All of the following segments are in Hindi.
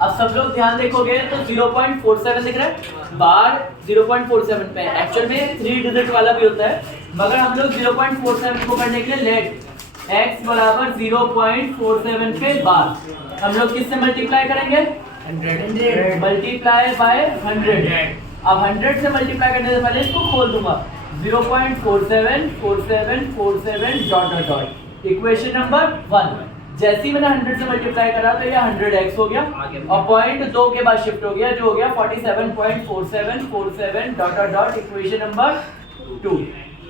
अब सब लोग ध्यान देखोगे तो 0.47 दिख रहा है, बार 0.47 पे है। एक्चुअल में 3 डिजिट वाला भी होता है, मगर हम लोग 0.47 को करने के लिए लेट x बराबर 0.47 पे बार हम लोग किससे मल्टीप्लाई करेंगे? 100 मल्टीप्लाई बाय 100। अब 100 से मल्टीप्लाई करने से पहले इसको खोल दूंगा 0.47 47 47 dot dot dot equation number 1। जैसे ही मैंने 100 से मल्टीप्लाई करा तो ये 100x हो गया और पॉइंट 2 के बाद शिफ्ट हो गया जो हो गया 47.47 47 dot dot dot equation number 2।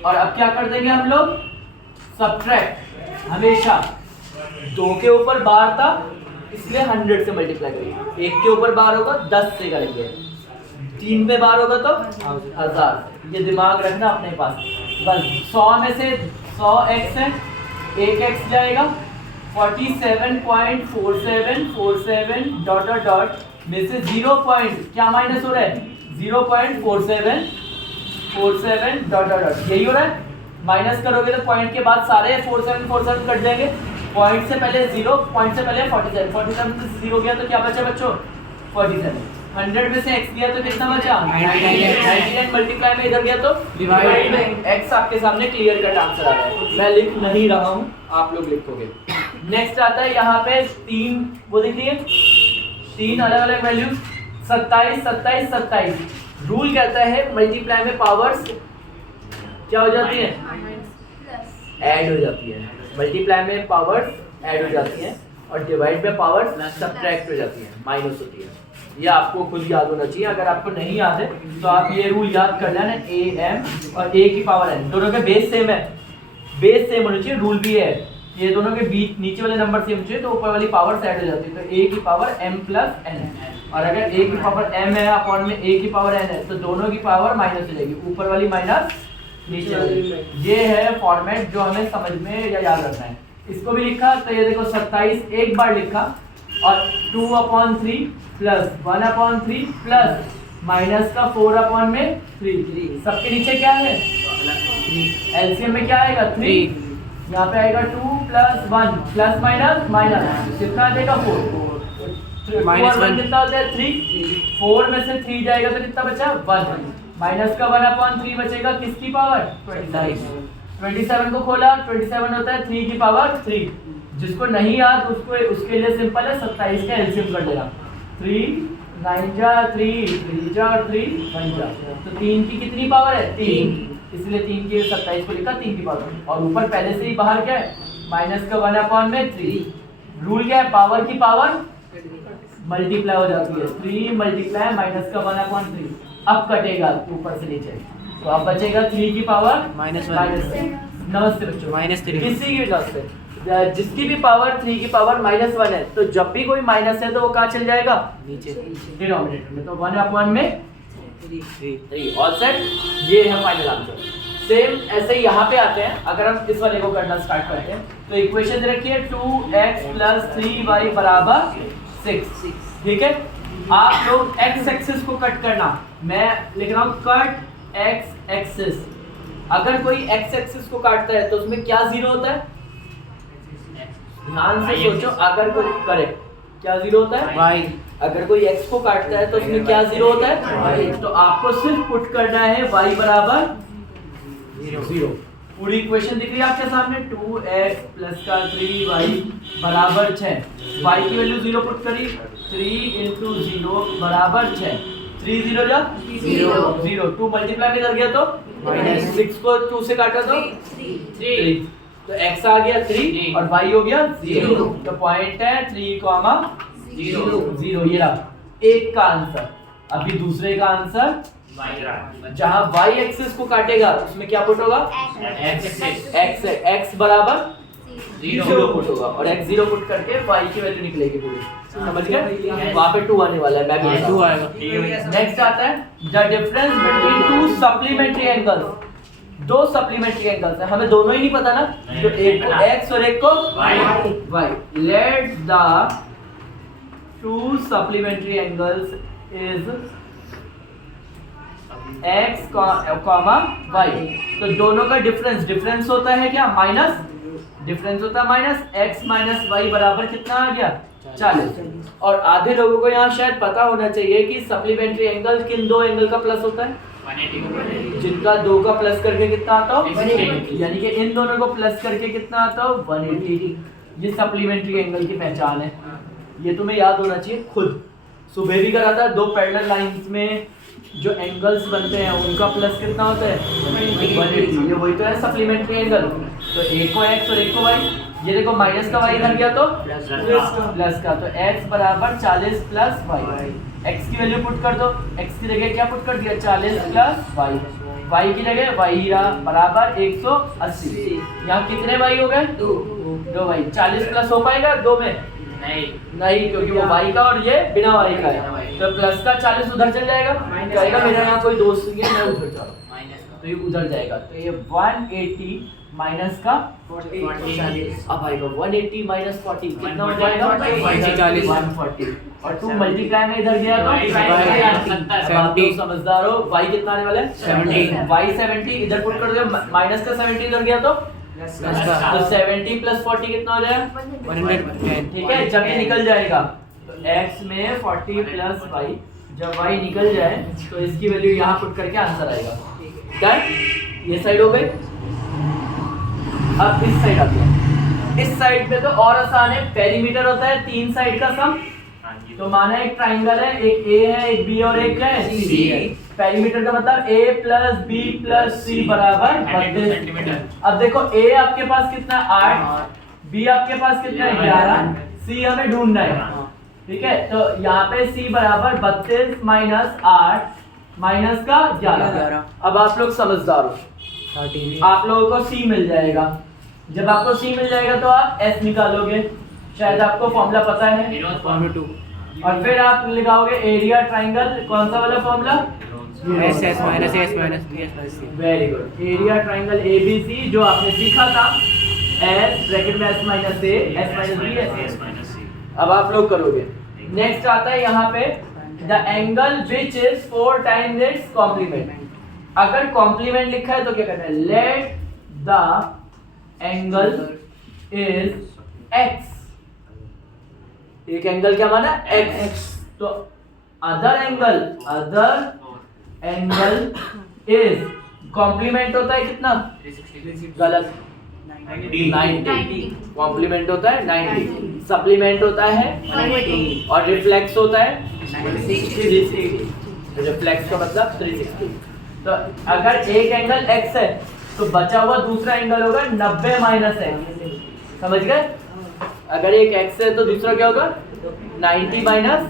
और अब क्या कर देंगे हम लोग? सब्ट्रैक्ट। हमेशा 2 के ऊपर बार था इसलिए 100 से मल्टीप्लाई करेंगे, 1 के ऊपर बार होगा 10 से करेंगे, 3 पे बार होगा तो 1000। ये दिमाग रखना अपने पास। बस 100 में से 100x है, 1x जाएगा 47.47 47 डॉट डॉट डॉट में से 0 पॉइंट क्या माइनस हो रहा है? 0.47 47 डॉट डॉट डॉट यही हो रहा है। माइनस करोगे तो पॉइंट के बाद सारे 47 47 कट जाएंगे। पॉइंट से पहले 0, पॉइंट से पहले 47 47 से 0 गया तो क्या बचा बच्चों? 47। 100 में से x गया तो कितना बचा? 99 मल्टीप्लाई में इधर गया तो डिवाइड में x आपके सामने क्लियर कट आंसर आ रहा है। मैं लिख नहीं रहा हूँ, आप लोग लिखोगे। नेक्स्ट आता है यहाँ पे 3 वो दिख रही है 3 अलग अलग वैल्यू 27 27 27। रूल कहता है मल्टीप्लाई में पावर्स क्या हो जाती है? ऐड हो जाती है। मल्टीप्लाई में पावर्स ऐड हो जाती हैं और डिवाइड में पावर्स सब्ट्रैक्ट हो जाती हैं, माइनस होती है। ये आपको खुद याद होना चाहिए। अगर आपको नहीं याद है तो आप ये रूल याद कर लेना, am और a की पावर n दोनों के बेस सेम है, बेस सेम होना चाहिए। रूल भी है ये दोनों के बीच नीचे वाले नंबर सेम चाहिए तो ऊपर वाली पावर ऐड हो जाती है। तो a की पावर m प्लस n और अगर a की पावर m है अपॉन में a की पावर n है तो दोनों की पावर माइनस हो जाएगी, ऊपर वाली माइनस नीचे वाली। ये है फॉर्मेट जो हमें समझ में या याद रखना है। इसको भी लिखा तो ये देखो 27 एक बार लिखा और 2/3 प्लस 1/3 प्लस माइनस का 4 में 3 सबके नीचे क्या है? एलसीएम में क्या आएगा? 3। यहाँ पे आएगा 2 + 1 प्लस माइनस माइनस कितना आ जाएगा? 4 माइनस 1 कितना होता है? 3। 4 में से 3 जाएगा तो कितना बचा? 1 माइनस का 1/3 बचेगा किसकी पावर? 27 को खोला 27 होता है 3 की पावर 3। जिसको नहीं याद उसको उसके लिए सिंपल है 27 का एलसीएम कर लेना। 3 9 जा 3 3 जा और 3 1 जा तो 3 की कितनी पावर है? 3। इसलिए 3 की 27 को लिखा 3 की पावर और ऊपर पहले से ही बाहर क्या है? माइनस का 1/3। रूल क्या है? पावर की पावर मल्टीप्लाई हो जाती है। 3 मल्टीप्लाई माइनस का 1/3। अब कटेगा ऊपर से नीचे तो अब बचेगा 3 की पावर -1। नमस्ते बच्चों, -3 किसी की वजह से जिसकी भी पावर 3 की पावर -1 है तो जब भी कोई माइनस है तो वो कहाँ चल जाएगा? नीचे डिनोमिनेटर में। तो 1/3 ऑल सेट। ये है फाइनल आंसर। सेम ऐसे ही यहाँ पे आते हैं। अगर हम इस वाले को करना स्टार्ट करते हैं तो इक्वेशन दे रखी है 2x + 3y = 6। ठीक है, आप लोग x एक्सिस को कट करना। मैं लिख रहा हूँ कट x एक्सिस। अगर कोई x एक्सिस को काटता है तो उसमें क्या 0 होता है? ध्यान से सोचो। अगर कोई करेक्ट क्या 0 होता है? y। अगर कोई x को काटता है तो उसमें क्या 0 होता है? y। तो आपको सिर्फ पुट करना है y बराबर 0। पूरी इक्वेशन दिख रही है आपके सामने 2x + 3y बराबर 6। y की वैल्यू 0 पुट करी 3 × 0 बराबर 6। 3 0 जा 0 2 मल्टीप्लाई में इधर गया तो -6 को 2 से काटा तो 3 तो x आ गया 3 और y हो गया 0। तो पॉइंट है 3, 0 ये रहा एक का आंसर। अभी दूसरे का आंसर जहां y एक्सिस को काटेगा उसमें क्या पुट होगा? x बराबर 0 पुट होगा और x 0 पुट करके y की वैल्यू निकलेगी पूरी। समझ गए? वहां पे 2 आने वाला है। मैं भी 2 आएगा। नेक्स्ट आता है the difference between 2 supplementary angles. 2 supplementary angles है, हमें दोनों ही नहीं पता ना, तो एक को x और एक को y। Let the 2 supplementary angles is x, y। तो दोनों का डिफरेंस होता है क्या? माइनस। डिफरेंस होता है माइनस। x - y बराबर कितना आ गया? 40। और आधे लोगों को यहाँ शायद पता होना चाहिए कि सप्लीमेंट्री एंगल किन दो एंगल का प्लस होता है, 180, जिनका 2 का प्लस करके कितना आता हो, 180। यानी कि इन दोनों को प्लस करके कितना आता हो, 180। ये सप्लीमेंट्री एंगल की पहचान है, ये तुम्हें याद होना चाहिए खुद। सुबह भी करा था, दो पैरेलल लाइंस में जो एंगल्स बनते हैं उनका प्लस कितना होता है, 180। ये वही तो है सप्लीमेंट्री एंगल। तो एक को x और एक को y, ये देखो माइनस का y इधर गया तो प्लस का, तो x बराबर 40 प्लस y। x की वैल्यू पुट कर दो, x की जगह क्या पुट कर दिया, 40 प्लस y। y की जगह y रहा बराबर 180। यहाँ कितने y हो गए, 2 y। 40 प्लस हो पाएगा 2 में, नहीं क्योंकि वो y का और ये बिना y का है। तो प्लस का 40 उधर चल जाएगा, जाएगा मेरा यहाँ कोई दोस्त नहीं है, मैं उधर जा रहा हूँ तो ये उधर जाएगा। तो ये 180 माइनस का 40 अब आएगा 180 माइनस 40 कितना हो जाएगा, 140। और 2 मल्टीप्लाई में इधर गया तो आप लोग समझदार हो, y कितना आने वाला है 70, y 70 इधर पुट कर दो, माइनस का 70 इधर गया तो 70 प्लस 40 कितना हो जाएगा 110। ठीक है, जब ये निकल जाएगा तो x में 40 प्लस y, जब y निकल जाए तो इसकी वैल्यू यहाँ पुट करके आंसर आएगा। डन, ये साइड हो गई। अब इस साइड आते हैं, इस साइड पे तो और आसान है, पेरीमीटर होता है 3 साइड का सम। तो माना एक ट्राइंगल है, एक a है, एक b और एक है c है। पेरीमीटर का मतलब a plus b plus c बराबर 32 सेंटीमीटर। अब देखो a आपके पास कितना 8, b आपके पास कितना 11, c हमें ढूंढना है। ठीक है, तो यहाँ पे c बराबर 32 माइनस 8 माइनस का 11। अब आप लोग समझदार हो, आप लोगों को c मिल जाएगा। जब आपको c मिल जाएगा तो आप s निकालोगे, शायद आपको फॉर्मूला पता है, और फिर आप लगाओगे एरिया ट्राइंगल, कौन सा वाला formula, s minus a minus b plus c। Very good, area triangle ABC जो आपने सीखा था, s ब्रैकेट में s minus a, s minus b। अब आप लोग करोगे। नेक्स्ट आता है यहाँ पे the angle which is 4 times its complement. अगर कॉम्प्लीमेंट लिखा है तो क्या करना है, let the angle is x। एक एंगल क्या माना x, तो अदर एंगल इज कॉम्प्लीमेंट होता है कितना, गलत, 90। कॉम्प्लीमेंट होता है 90, सप्लीमेंट होता है 180 और रिफ्लेक्स होता है 360। रिफ्लेक्स का मतलब 360। तो अगर एक एंगल x है तो बचा हुआ दूसरा एंगल होगा 90 माइनस x। समझ गए, अगर एक x है तो दूसरा क्या होगा 90 माइनस।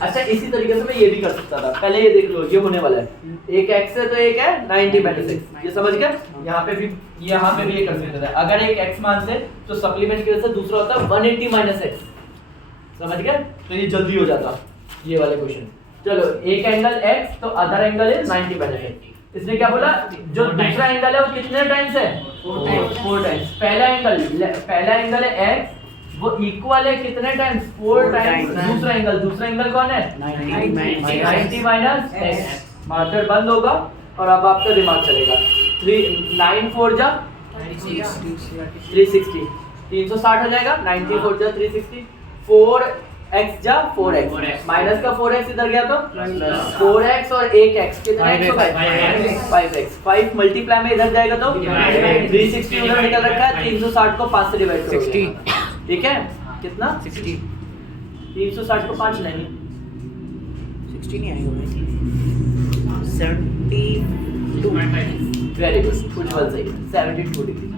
अच्छा, इसी तरीके से मैं ये भी कर सकता था, पहले ये देख लो, ये होने वाला है, एक x है तो एक है 90 माइनस x। ये समझ गए, यहाँ पे भी ये कर सकते थे। अगर एक x मान से तो सप्लीमेंट की वजह से दूसरा होता है 180 माइनस x। समझ गए, तो ये जल्दी हो जाता ये वाले क्वेश्चन। चलो, एक एंगल x तो अदर एंगल है 90 माइनस x। इसने क्या बोला, जो दूसरा एंगल है वो कितने टाइम्स है, 4 टाइम्स। पहला एंगल है x, वो इक्वल है कितने टाइम्स, 4 टाइम्स दूसरा एंगल कौन है 90 माइनस x। मार्कर बंद होगा और अब आपका दिमाग चलेगा। 9 4 जा 360, 360 हो जाएगा। 90 4 जा 360, 4x जा 4x, माइनस का 4x इधर गया तो 4x और 1x कितना, 5x। 5 मल्टीप्लाई में इधर जाएगा तो 360 उधर निकल रखा है, 360 को 5 से डिवाइड करोगे, ठीक है, कितना 60। 360 को 5 नहीं 60 नहीं आएगा भाई, 72। वेरी गुड, कुछ बात सही है, 72 डिग्री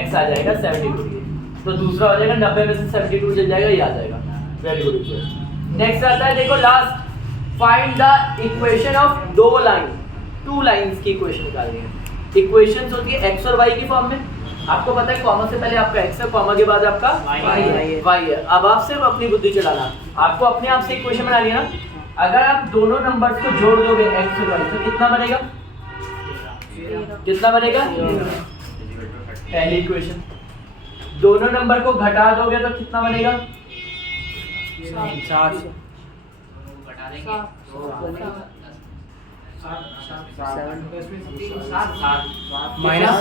x आ जाएगा 72 डिग्री। तो दूसरा हो जाएगा 90 में से 72 चल जाएगा, ये आ जाएगा। Very good. नेक्स्ट आता है, देखो last, find the equation of two lines की इक्वेशन निकालनी है। इक्वेशंस होती है x और y की फॉर्म में। आपको पता है कॉमा से पहले आपका x है, कॉमा के बाद आपका y है। अब आप सिर्फ अपनी बुद्धि चलाना, आपको अपने आप से इक्वेशन बनानी है ना। अगर आप दोनों नंबर्स को जोड़ दोगे x और y तो कितना बनेगा, पहली इक्वेशन। दोनों नंबर को घटा दोगे तो कितना बनेगा, 7।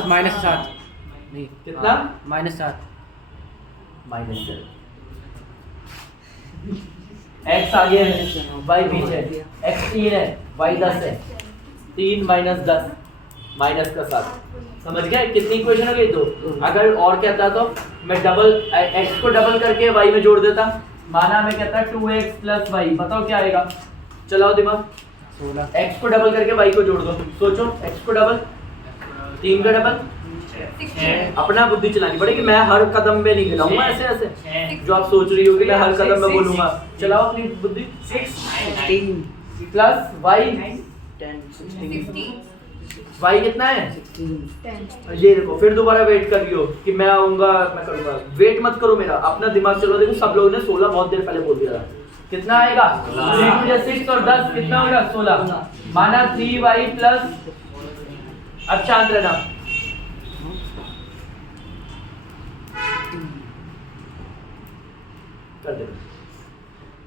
माइनस 7 नहीं, कितना -7 -7। x आगे है, y पीछे है, x 3 है, y 10 है, 3 माइनस 10 माइनस का 7। समझ गए कितनी इक्वेशन हो गई? दो। अगर और कहता तो मैं डबल x को डबल करके y में जोड़ देता। माना मैं कहता 2x प्लस y, बताओ क्या आएगा? चलाओ दिमाग। 16 x को डबल करके y को जोड़ दो। सोचो x को डबल, 3 का डबल, अपना बुद्धि चलानी पड़ेगी। मैं हर कदम पे नहीं गिराऊंगा ऐसे ऐसे जो आप सोच रही होगी मैं हर कदम में बोलूंगा। चलाओ अपनी बुद्धि। 16 प्लस y 10 16 y कितना है? 16 ये देखो फिर दोबारा वेट कर रही हो कि मैं आऊंगा मैं करूंगा। वेट मत करो मेरा, अपना दिमाग चलो। देखो सब लोगों ने 16 बहुत देर पहले बोल दिया था। कितना आएगा? 3 और 10 कितना होगा? 16। माना 3y प्लस, अब शांत रहना। कर दे।